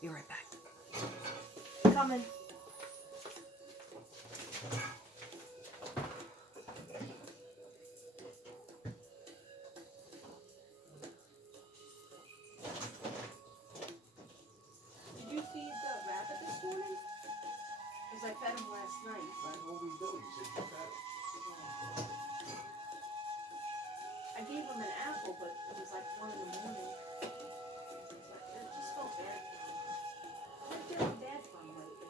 Be right back. Coming. Did you feed the rabbit this morning? Because I fed him last night. I always do. You said you fed him. I gave him an apple, but it was like 1 in the morning. It just felt bad for him. I've been feeling bad for him lately.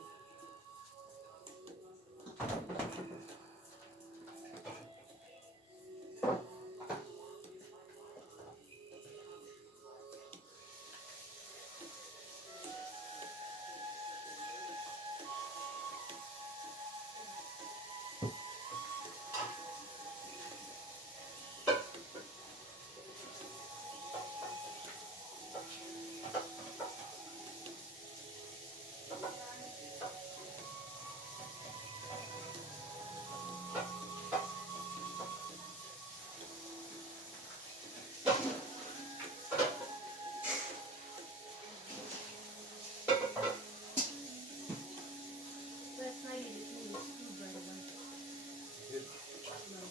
Last night he didn't eat his food right away. Did No.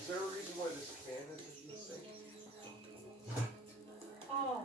Is there a reason why this can is in the sink? Oh.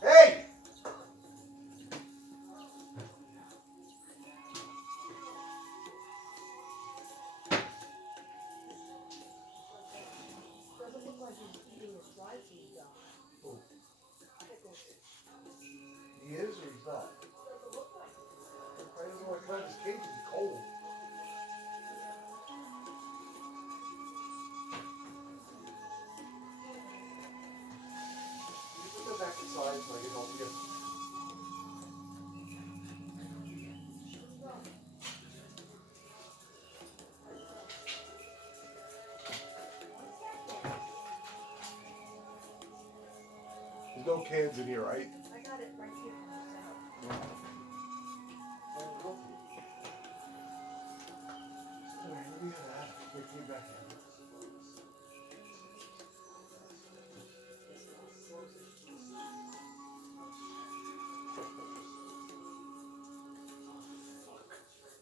Hey! Doesn't look like he's eating his dry food though. Who? He is or he's not? Doesn't look like it. I don't know. I tried his cage. It's cold. You put that back inside so I can help you. There's no cans in here, right? I got it right here from the south. Alright, let me have that. Wait, give me back here.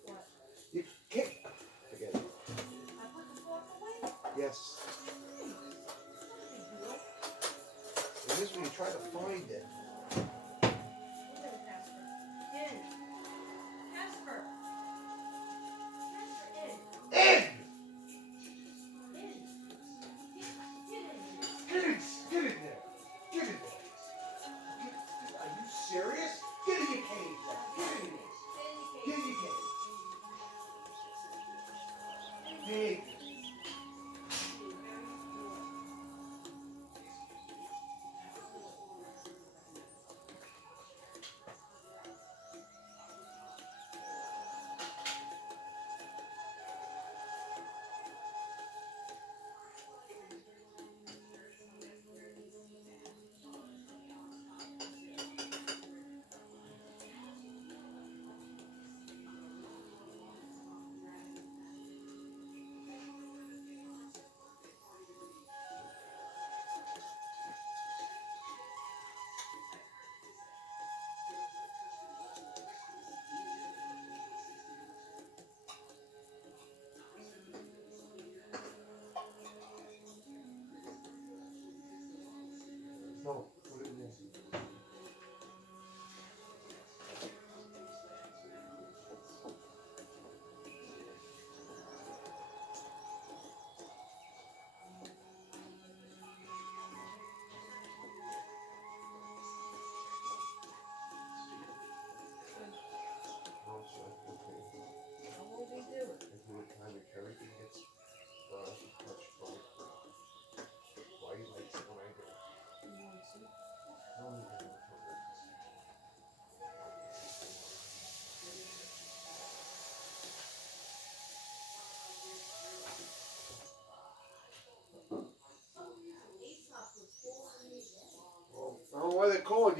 What? You can't. Forget it. I put the fork away? Yes. Hey, not a big deal. It is when you try to find it. Look at it, Casper. Get in. Casper. Casper, in. In! In. Get in. Get in! Get in there! Get in there! Are you serious? Get in your cage now! Get in there! Get in your cage! Hey!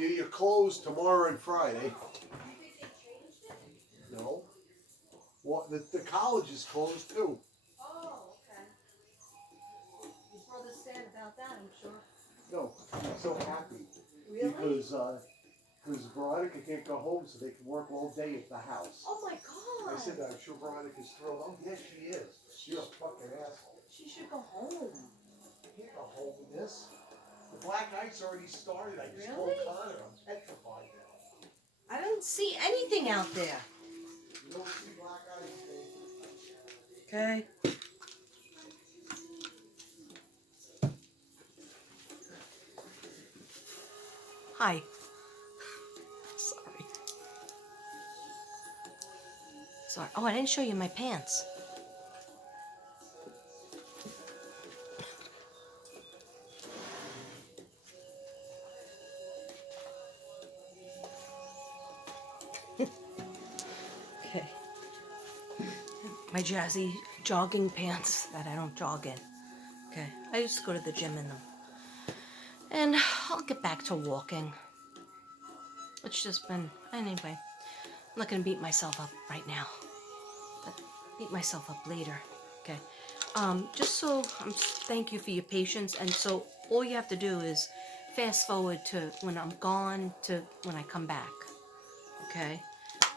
you, you're closed tomorrow and Friday. No. What? The college is closed too. Oh, okay. Your brother's sad about that, I'm sure. No, I'm so happy. Really? Because Veronica can't go home, so they can work all day at the house. Oh my God. I said, I'm sure Veronica's thrilled. Oh, yes, she is. You're a fucking asshole. She should go home. I can't go home with this. The Black Ice already started. I just told Really? Connor I'm petrified now. I don't see anything out there. You don't see Black Ice, Dave. Okay. Hi. Sorry. Sorry. Oh, I didn't show you my pants. Okay. My jazzy jogging pants that I don't jog in. Okay. I used to go to the gym in them. And I'll get back to walking. It's just been, anyway. I'm not going to beat myself up right now. But beat myself up later. Okay. Just so, thank you for your patience. And so all you have to do is fast forward to when I'm gone to when I come back. Okay.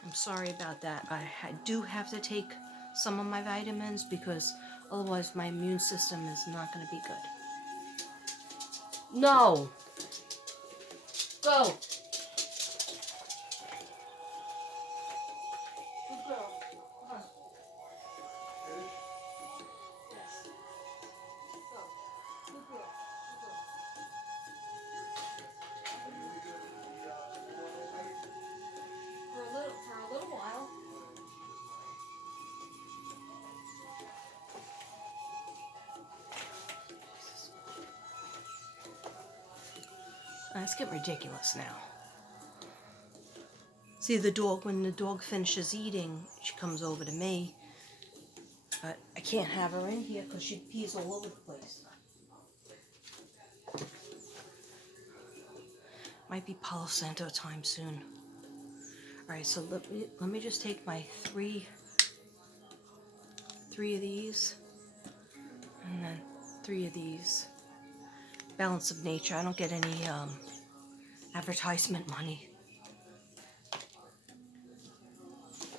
I'm sorry about that. I do have to take some of my vitamins because otherwise my immune system is not going to be good. No. Go. Good girl. Come on. Yes. Go. Good girl. For a little while. It's getting ridiculous now. See, the dog, when the dog finishes eating, she comes over to me. But I can't have her in here because she pees all over the place. Might be Palo Santo time soon. Alright, so let me just take my three of these. And then 3 of these. Balance of Nature. I don't get any advertisement money.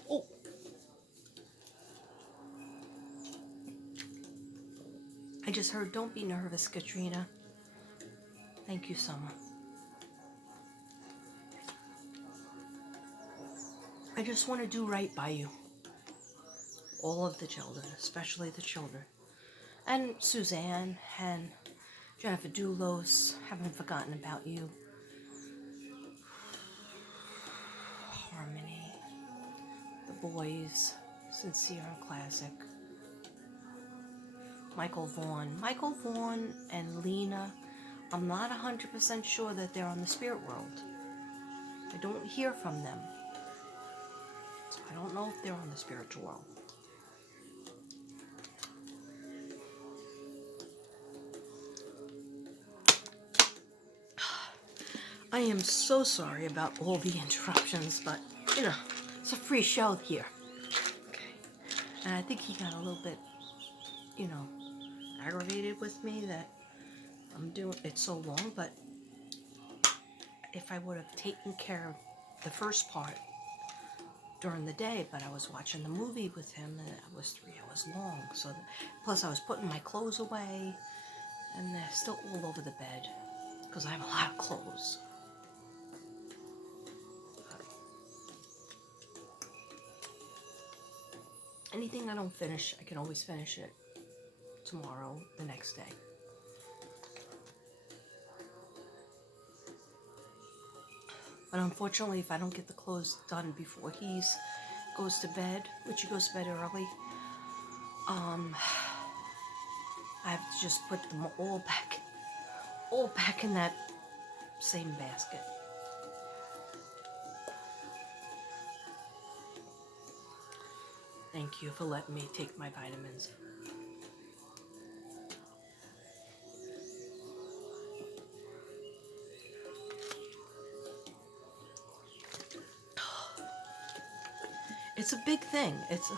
Oh. I just heard, don't be nervous, Katrina. Thank you, Summer. I just want to do right by you. All of the children, especially the children. And Suzanne and Jennifer Doulos, haven't forgotten about you. Harmony, the boys, Sincere and Classic. Michael Vaughn and Lena, I'm not 100% sure that they're on the spirit world. I don't hear from them. So I don't know if they're on the spiritual world. I am so sorry about all the interruptions, but, you know, it's a free show here. Okay. And I think he got a little bit, you know, aggravated with me that I'm doing it so long, but if I would have taken care of the first part during the day, but I was watching the movie with him, and it was 3 hours long, so plus I was putting my clothes away, and they're still all over the bed, because I have a lot of clothes. Anything I don't finish, I can always finish it tomorrow, the next day. But unfortunately, if I don't get the clothes done before he goes to bed, which he goes to bed early, I have to just put them all back in that same basket. Thank you for letting me take my vitamins. It's a big thing. It's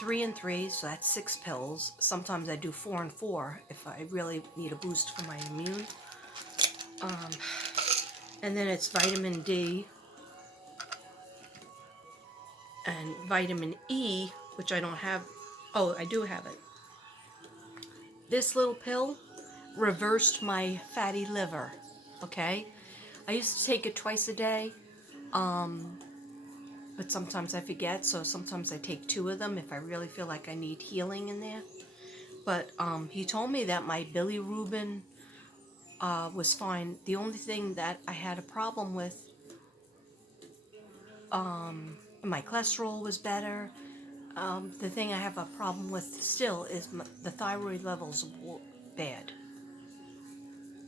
3 and 3, so that's 6 pills. Sometimes I do 4 and 4 if I really need a boost for my immune. And then it's vitamin D and vitamin E, which I don't have. Oh, I do have it. This little pill reversed my fatty liver. Okay, I used to take it twice a day, but sometimes I forget, so sometimes I take 2 of them if I really feel like I need healing in there. But he told me that my bilirubin was fine. The only thing that I had a problem with, my cholesterol was better. The thing I have a problem with still is the thyroid levels were bad.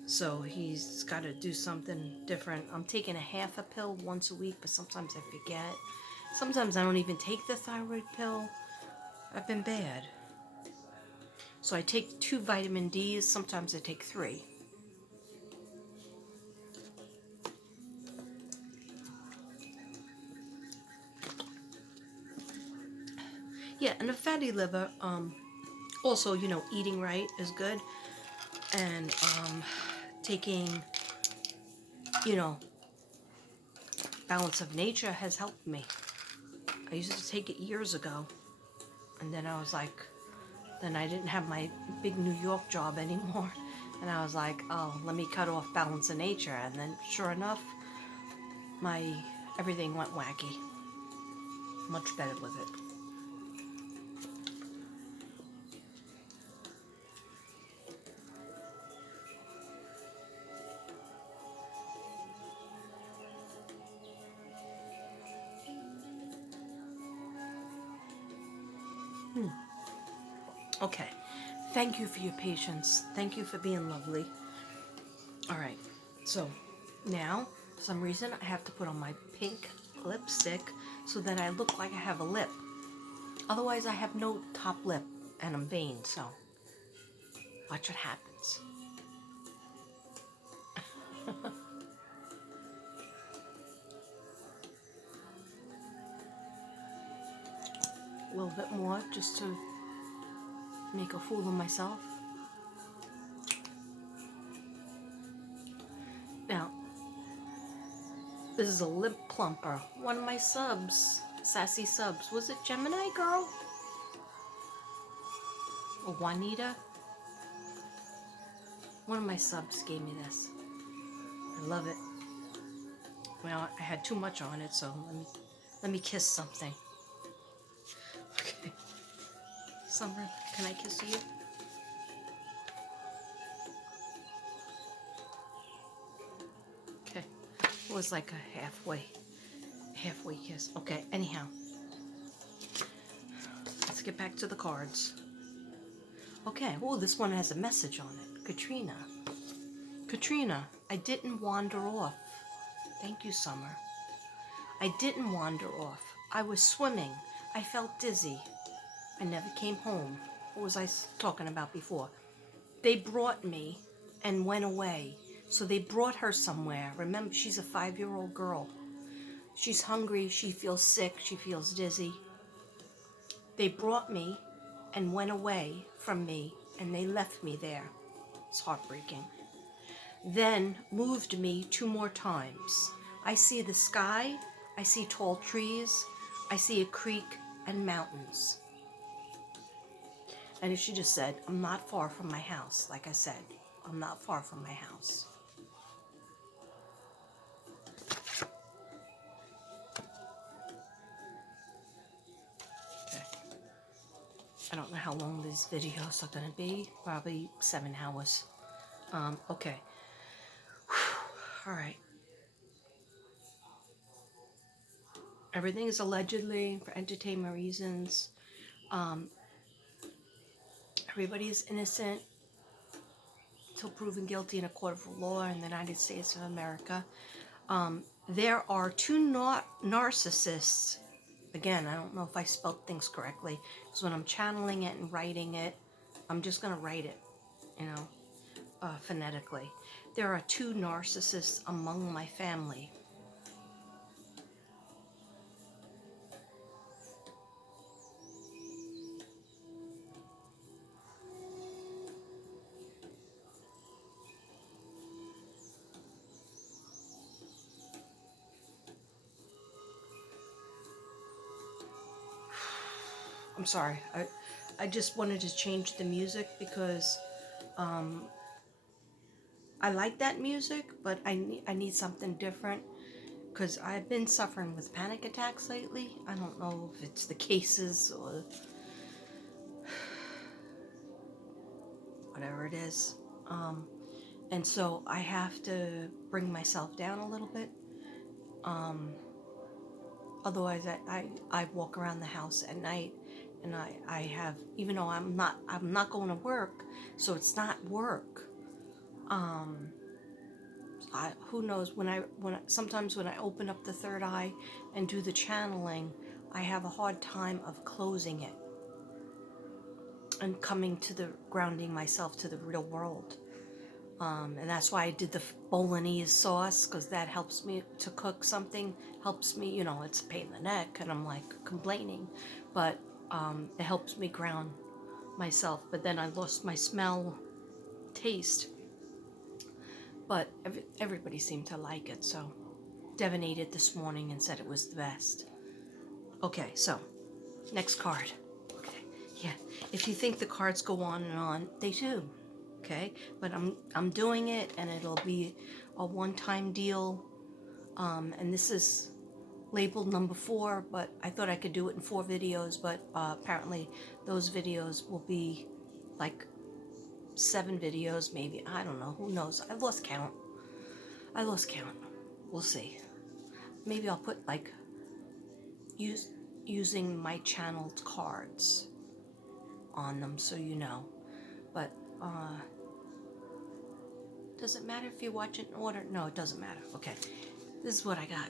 So he's got to do something different. I'm taking a half a pill once a week, but sometimes I forget. Sometimes I don't even take the thyroid pill. I've been bad. So I take 2 vitamin Ds, sometimes I take 3. Yeah, and a fatty liver, also, eating right is good. And taking, you know, balance of nature has helped me. I used to take it years ago. And then I was like, then I didn't have my big New York job anymore. And I was like, oh, let me cut off balance of nature. And then sure enough, my everything went wacky. Much better with it. Okay. Thank you for your patience. Thank you for being lovely. All right. So now, for some reason, I have to put on my pink lipstick so that I look like I have a lip. Otherwise, I have no top lip and I'm vain, so watch what happens. A little bit more just to make a fool of myself. Now, this is a lip plumper. One of my subs, sassy subs. Was it Gemini girl? Or Juanita? One of my subs gave me this. I love it. Well, I had too much on it, so let me kiss something. Okay. Summer, can I kiss you? Okay. It was like a halfway kiss. Okay, anyhow. Let's get back to the cards. Okay, oh, this one has a message on it. Katrina. Katrina, I didn't wander off. Thank you, Summer. I didn't wander off. I was swimming. I felt dizzy. I never came home. What was I talking about before? They brought me and went away. So they brought her somewhere. Remember, she's a 5-year-old girl. She's hungry. She feels sick. She feels dizzy. They brought me and went away from me, and they left me there. It's heartbreaking. Then moved me 2 more times. I see the sky. I see tall trees. I see a creek and mountains. And she just said, I'm not far from my house. Like I said, I'm not far from my house. Okay. I don't know how long these videos are going to be. Probably 7 hours. Okay. All right. Everything is allegedly for entertainment reasons. Everybody is innocent until proven guilty in a court of law in the United States of America. There are 2 narcissists. Again, I don't know if I spelled things correctly, because when I'm channeling it and writing it, I'm just going to write it, phonetically. There are 2 narcissists among my family. I'm sorry. I just wanted to change the music because I like that music, but I need something different because I've been suffering with panic attacks lately. I don't know if it's the cases or whatever it is. And so I have to bring myself down a little bit. Otherwise, I walk around the house at night, and I have, even though I'm not going to work, so it's not work. Who knows, sometimes when I open up the third eye and do the channeling, I have a hard time of closing it and coming to the grounding myself to the real world. And that's why I did the bolognese sauce, because that helps me to cook something, helps me, it's a pain in the neck, and I'm like complaining, but it helps me ground myself. But then I lost my smell, taste, but everybody seemed to like it, so Devin ate it this morning and said it was the best. Okay, so next card. Okay, yeah. If you think the cards go on and on, they do. Okay, but I'm doing it, and it'll be a one-time deal. And this is labeled number 4, but I thought I could do it in 4 videos, but apparently those videos will be like 7 videos, maybe. I don't know. Who knows? I lost count. We'll see. Maybe I'll put like using my channeled cards on them, so you know. But does it matter if you watch it in order? No, it doesn't matter. Okay, this is what I got.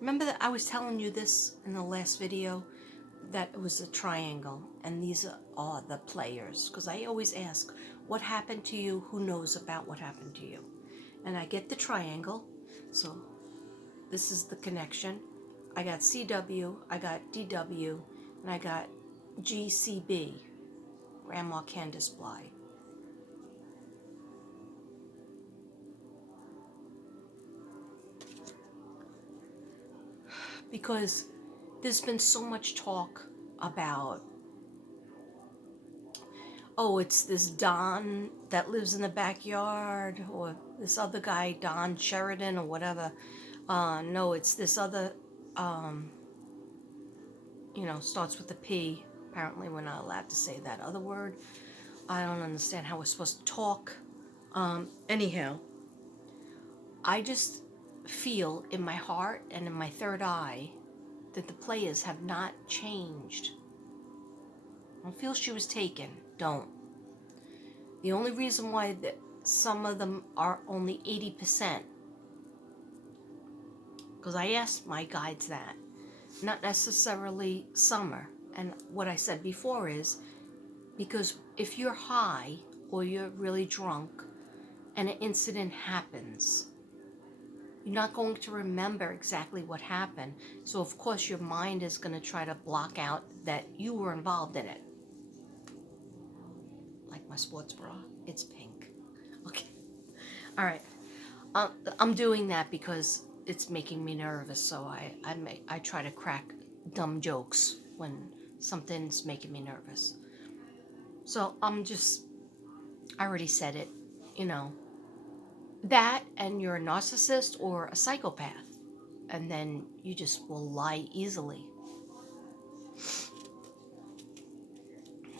Remember that I was telling you this in the last video, that it was a triangle, and these are the players, because I always ask, what happened to you? Who knows about what happened to you? And I get the triangle, so this is the connection. I got CW, I got DW, and I got GCB, Grandma Candace Bly. Because there's been so much talk about, oh, it's this Don that lives in the backyard, or this other guy, Don Sheridan, or whatever. No, it's this other, starts with a P. Apparently, we're not allowed to say that other word. I don't understand how we're supposed to talk. Anyhow, I just feel in my heart and in my third eye that the players have not changed. I don't feel she was taken. Don't. The only reason why some of them are only 80%, because I asked my guides that, not necessarily Summer. And what I said before is, because if you're high or you're really drunk and an incident happens, you're not going to remember exactly what happened. So of course your mind is going to try to block out that you were involved in it. Like my sports bra, it's pink. Okay. All right. I'm doing that because it's making me nervous. So I try to crack dumb jokes when something's making me nervous. So I already said it, that, and you're a narcissist or a psychopath, and then you just will lie easily.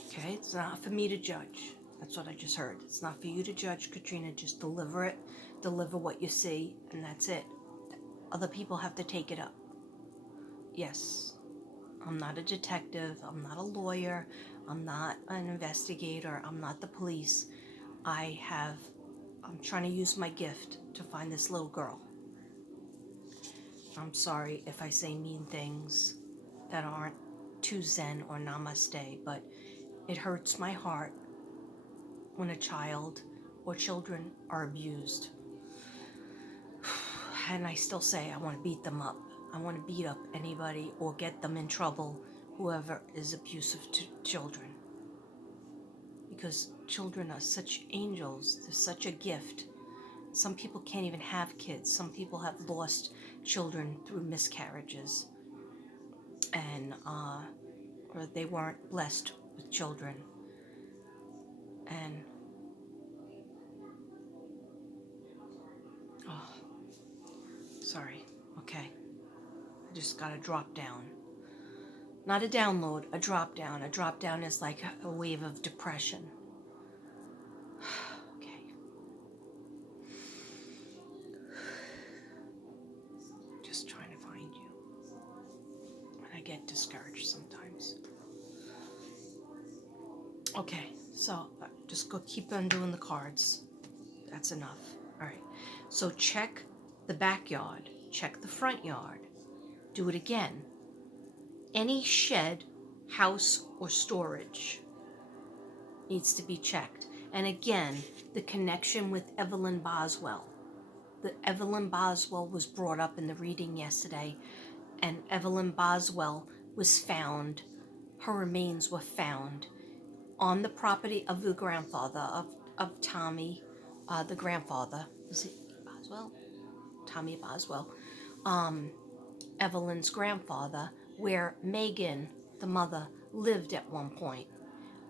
Okay, it's not for me to judge. That's what I just heard. It's not for you to judge, Katrina. Just deliver it, deliver what you see, and that's it. Other people have to take it up. Yes, I'm not a detective. I'm not a lawyer. I'm not an investigator. I'm not the police. I'm trying to use my gift to find this little girl. I'm sorry if I say mean things that aren't too zen or namaste, but it hurts my heart when a child or children are abused. And I still say I want to beat them up. I want to beat up anybody or get them in trouble, whoever is abusive to children. Because children are such angels. They're such a gift. Some people can't even have kids. Some people have lost children through miscarriages. And or they weren't blessed with children. And oh, sorry. Okay. I just got a drop down. Not a download, a drop down. A drop down is like a wave of depression. Okay. Just trying to find you. And I get discouraged sometimes. Okay, so just go keep on doing the cards. That's enough. All right. So check the backyard. Check the front yard. Do it again. Any shed, house, or storage needs to be checked. And again, the connection with Evelyn Boswell. The Evelyn Boswell was brought up in the reading yesterday, and Evelyn Boswell was found, her remains were found on the property of the grandfather of Tommy, the grandfather. Is it Boswell? Tommy Boswell. Evelyn's grandfather, where Megan, the mother, lived at one point.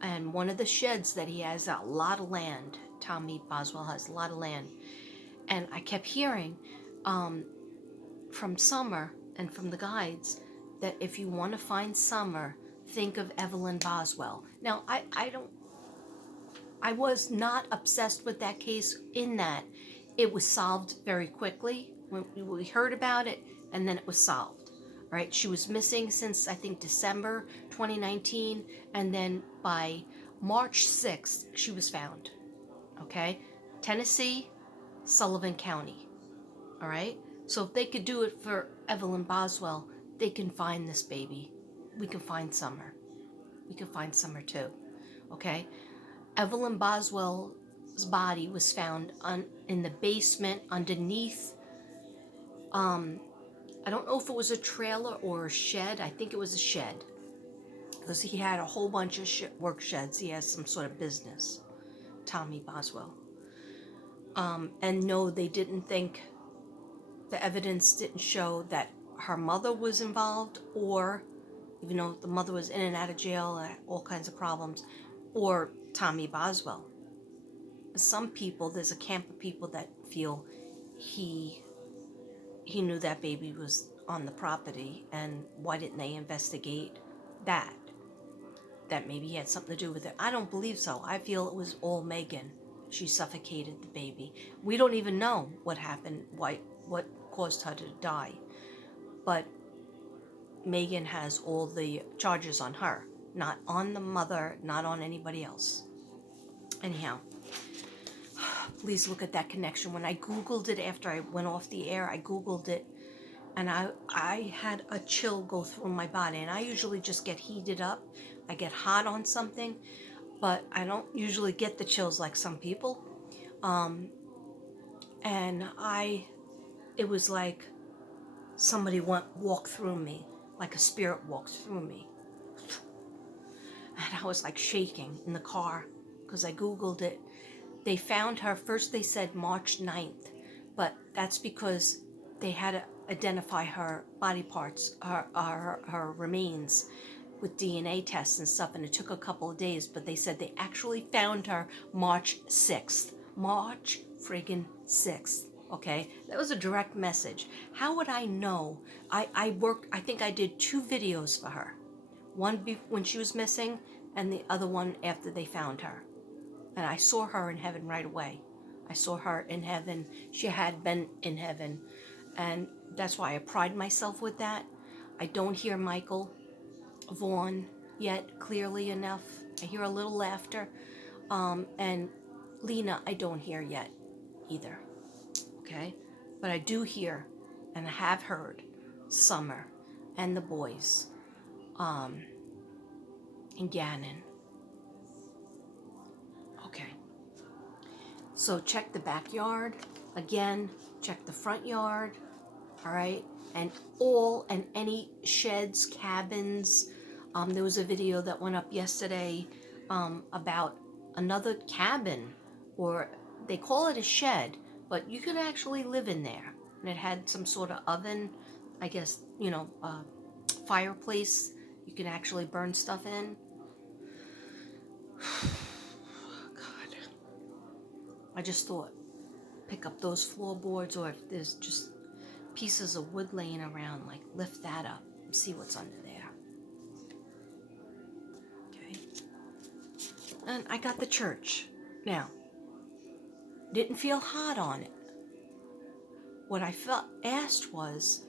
And one of the sheds that he has a lot of land. Tommy Boswell has a lot of land. And I kept hearing from Summer and from the guides that if you want to find Summer, think of Evelyn Boswell. Now, I was not obsessed with that case in that it was solved very quickly. When we heard about it, and then it was solved. All right, she was missing since I think December 2019, and then by March 6th, she was found. Okay, Tennessee, Sullivan County. All right, so if they could do it for Evelyn Boswell, they can find this baby. We can find Summer. We can find Summer too. Okay, Evelyn Boswell's body was found in the basement underneath. I don't know if it was a trailer or a shed. I think it was a shed, because he had a whole bunch of work sheds. He has some sort of business, Tommy Boswell. And no, they didn't think, the evidence didn't show that her mother was involved, or even though the mother was in and out of jail, all kinds of problems, or Tommy Boswell. Some people, there's a camp of people that feel he knew that baby was on the property, and why didn't they investigate that? That maybe he had something to do with it. I don't believe so. I feel it was all Megan. She suffocated the baby. We don't even know what happened, what caused her to die. But Megan has all the charges on her, not on the mother, not on anybody else. Anyhow, please look at that connection. When I Googled it after I went off the air, I Googled it, and I had a chill go through my body. And I usually just get heated up. I get hot on something, but I don't usually get the chills like some people. And it was like somebody walked through me, like a spirit walked through me. And I was like shaking in the car because I Googled it. They found her, first they said March 9th, but that's because they had to identify her body parts, her remains with DNA tests and stuff, and it took a couple of days, but they said they actually found her March 6th. March friggin' 6th, okay? That was a direct message. How would I know? I think I did 2 videos for her. One when she was missing, and the other one after they found her. And I saw her in heaven right away. I saw her in heaven. She had been in heaven. And that's why I pride myself with that. I don't hear Michael Vaughn yet clearly enough. I hear a little laughter. And Lena, I don't hear yet either. Okay? But I do hear, and I have heard, Summer and the boys. And Gannon. Okay. So check the backyard. Again, check the front yard. All right. And any sheds, cabins. There was a video that went up yesterday about another cabin, or they call it a shed, but you could actually live in there. And it had some sort of oven, I guess, fireplace you can actually burn stuff in. God. I just thought, pick up those floorboards, or if there's just pieces of wood laying around, like lift that up and see what's under there. Okay. And I got the church. Now, didn't feel hot on it. What I asked was,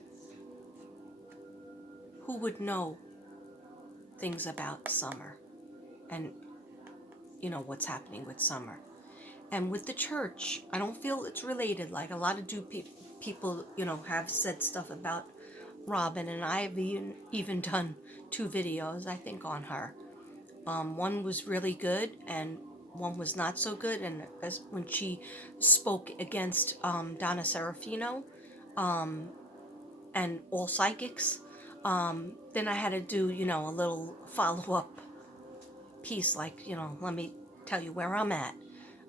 who would know things about summer and, you know, what's happening with summer. And with the church, I don't feel it's related. Like a lot of people, you know, have said stuff about Robin, and I've even done 2 videos, I think, on her. One was really good, and one was not so good. And as when she spoke against Donna Serafino and all psychics, then I had to do, you know, a little follow-up piece, like, you know, let me tell you where I'm at,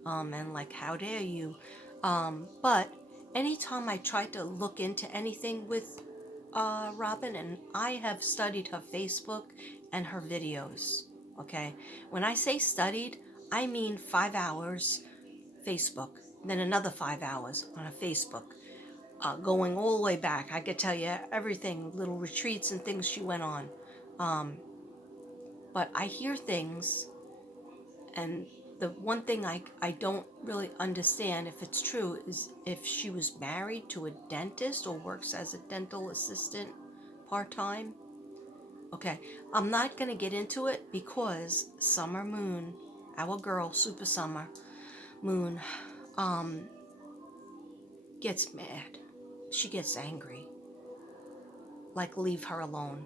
and like, how dare you. But anytime I tried to look into anything with Robin, and I have studied her Facebook and her videos, okay? When I say studied, I mean 5 hours Facebook, then another 5 hours on a Facebook, going all the way back. I could tell you everything, little retreats and things she went on. But I hear things, and the one thing I don't really understand if it's true is if she was married to a dentist or works as a dental assistant part-time. Okay, I'm not going to get into it because SummerMoon, our girl, Super Summer Moon, gets mad. She gets angry. Like, leave her alone.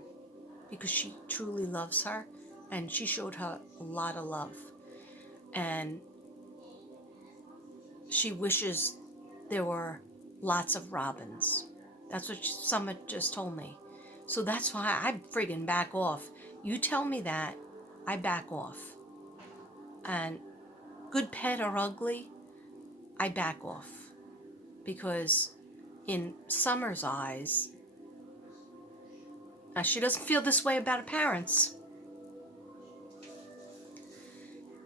Because she truly loves her, and she showed her a lot of love. And she wishes there were lots of Robins. That's what Summer just told me. So that's why I friggin' back off. You tell me that, I back off. And good pet or ugly, I back off. Because in Summer's eyes, now she doesn't feel this way about her parents.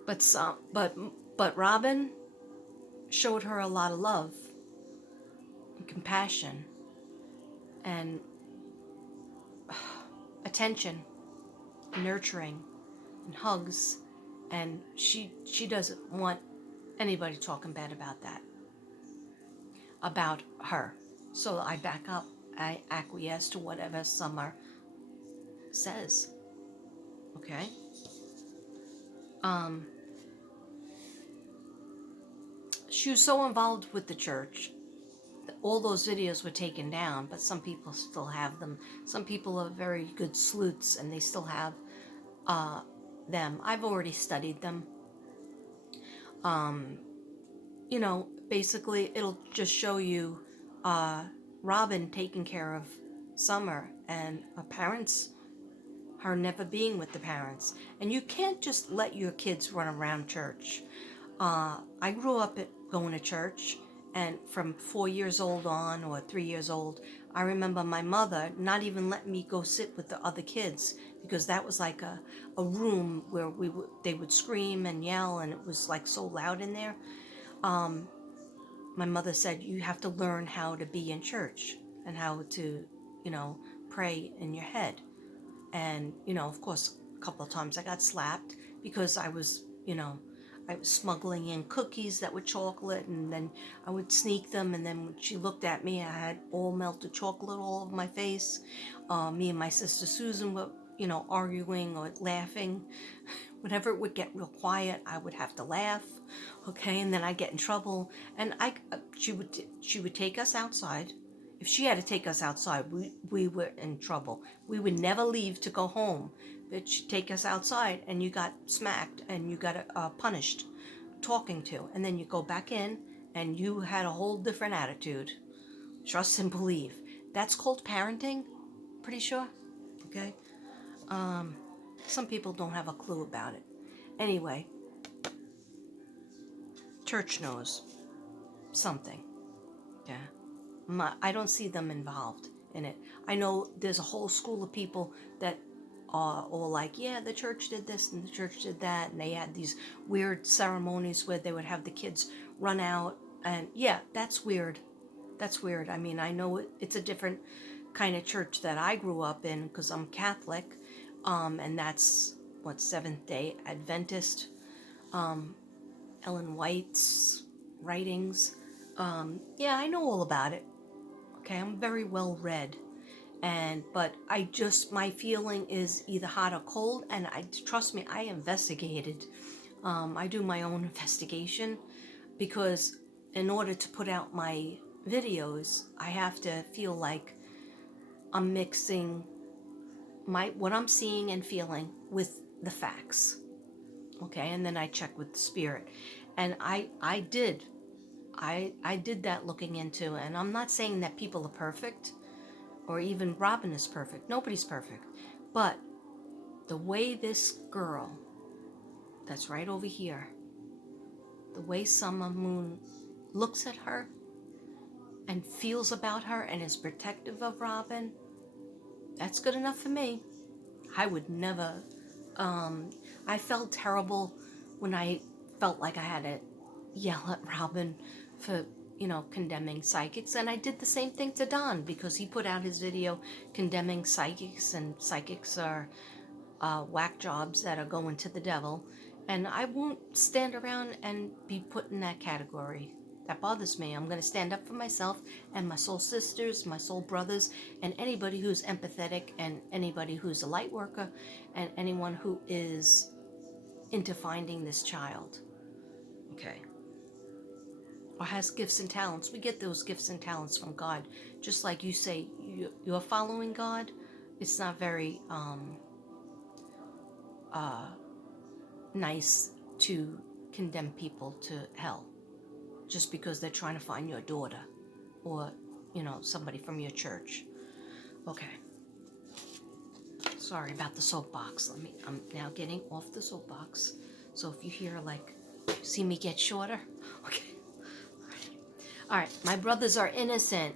But Robin showed her a lot of love and compassion and attention, nurturing, and hugs, and she doesn't want anybody talking bad about that, about her. So I back up. I acquiesce to whatever Summer says. Okay. She was so involved with the church. All those videos were taken down, but some people still have them. Some people are very good sleuths, and they still have them. I've already studied them. You know, basically, it'll just show you Robin taking care of Summer and her parents, her never being with the parents. And you can't just let your kids run around church. I grew up going to church, and from 4 years old on, or 3 years old, I remember my mother not even letting me go sit with the other kids, because that was like a room where they would scream and yell, and it was like so loud in there. My mother said, you have to learn how to be in church and how to, you know, pray in your head. And, you know, of course, a couple of times I got slapped because I was, you know, I was smuggling in cookies that were chocolate, and then I would sneak them, and then when she looked at me, I had all melted chocolate all over my face. Me and my sister Susan were, you know, arguing or laughing. Whenever it would get real quiet, I would have to laugh, okay, and then I'd get in trouble. And she would take us outside. If she had to take us outside, we were in trouble. We would never leave to go home. But she'd take us outside, and you got smacked, and you got punished, talking to, and then you go back in, and you had a whole different attitude. Trust and believe. That's called parenting, pretty sure. Okay. Some people don't have a clue about it. Anyway, church knows something. Yeah. I don't see them involved in it. I know there's a whole school of people that all like, yeah, the church did this and the church did that, and they had these weird ceremonies where they would have the kids run out, and yeah, that's weird. That's weird. I mean, I know it's a different kind of church that I grew up in because I'm Catholic, and that's what, Seventh Day Adventist. Ellen White's writings. Yeah, I know all about it. Okay, I'm very well read, but I just, my feeling is either hot or cold, and I, trust me, I investigated. I do my own investigation because in order to put out my videos, I have to feel like I'm mixing what I'm seeing and feeling with the facts. Okay, and then I check with the spirit, and I did. I did that looking into, and I'm not saying that people are perfect or even Robin is perfect. Nobody's perfect. But the way this girl that's right over here, the way SummerMoon looks at her and feels about her and is protective of Robin, that's good enough for me. I would never, I felt terrible when I felt like I had to yell at Robin for, condemning psychics. And I did the same thing to Don because he put out his video condemning psychics, and psychics are whack jobs that are going to the devil. And I won't stand around and be put in that category. That bothers me. I'm going to stand up for myself and my soul sisters, my soul brothers, and anybody who's empathetic, and anybody who's a light worker, and anyone who is into finding this child. Okay. Or has gifts and talents. We get those gifts and talents from God. Just like you say, you're following God. It's not very nice to condemn people to hell just because they're trying to find your daughter or, somebody from your church. Okay. Sorry about the soapbox. I'm now getting off the soapbox. So if you hear, see me get shorter. Okay. All right. My brothers are innocent.